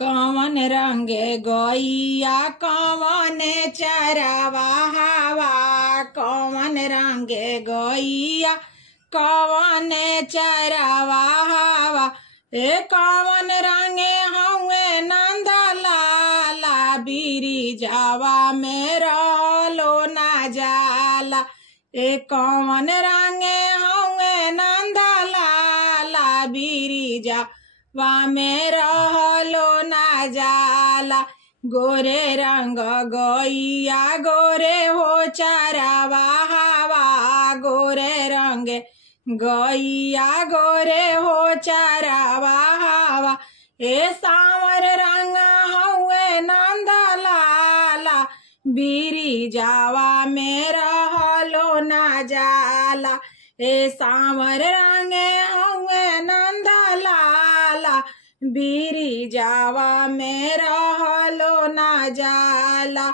कौन रंगे गैया कौन चरवा हवा, कौन रंगे गैया कौन चरवा हवा। ए कौन रंगे हउए नंद लाला, बीरी जावा में रहलो ना जाला। ए कौन रंगे हउए नंद लाला, बीरी जावा में रहलो ना जाला। गोरे रंग गैया गोरे हो चरवा हवा, गोरे रंग गैया गोरे हो चरवा हवा। ए सांवर रंग हउए नंद लाला, बीरी जावा में रहलो ना जाला। ए सांवर रंग हउए नंद लाला, बीरी जावा में रहलो ना जाला।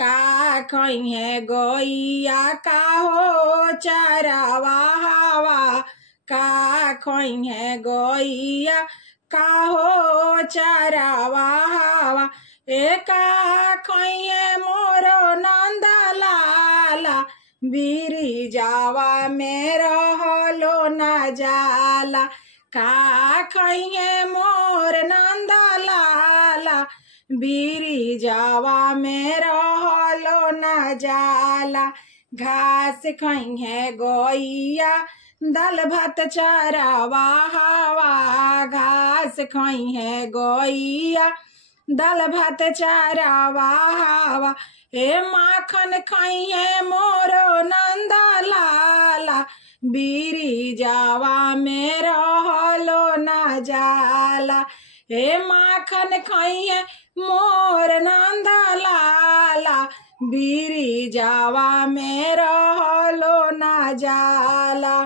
का खइहे गैया का हो चरवा हवा, का खइहे गैया का हो चरवा हवा। ए का खइहे मोरो नंद लाला, बीरी जावा में रहलो ना जाला। का खइहे मोर नंद लाला, बीरी जावा में रहलो ना जाला। घास खइहे गैया दाल भात चरवा हवा, घास खइहे गैया दाल भात चरवा हवा। ए माखन खइहे मोरो नंद लाला, बीरी जावा में रहलो ना जाला। ए माखन खइहे मोर नंद लाला, बीरी जावा में रहलो ना जाला।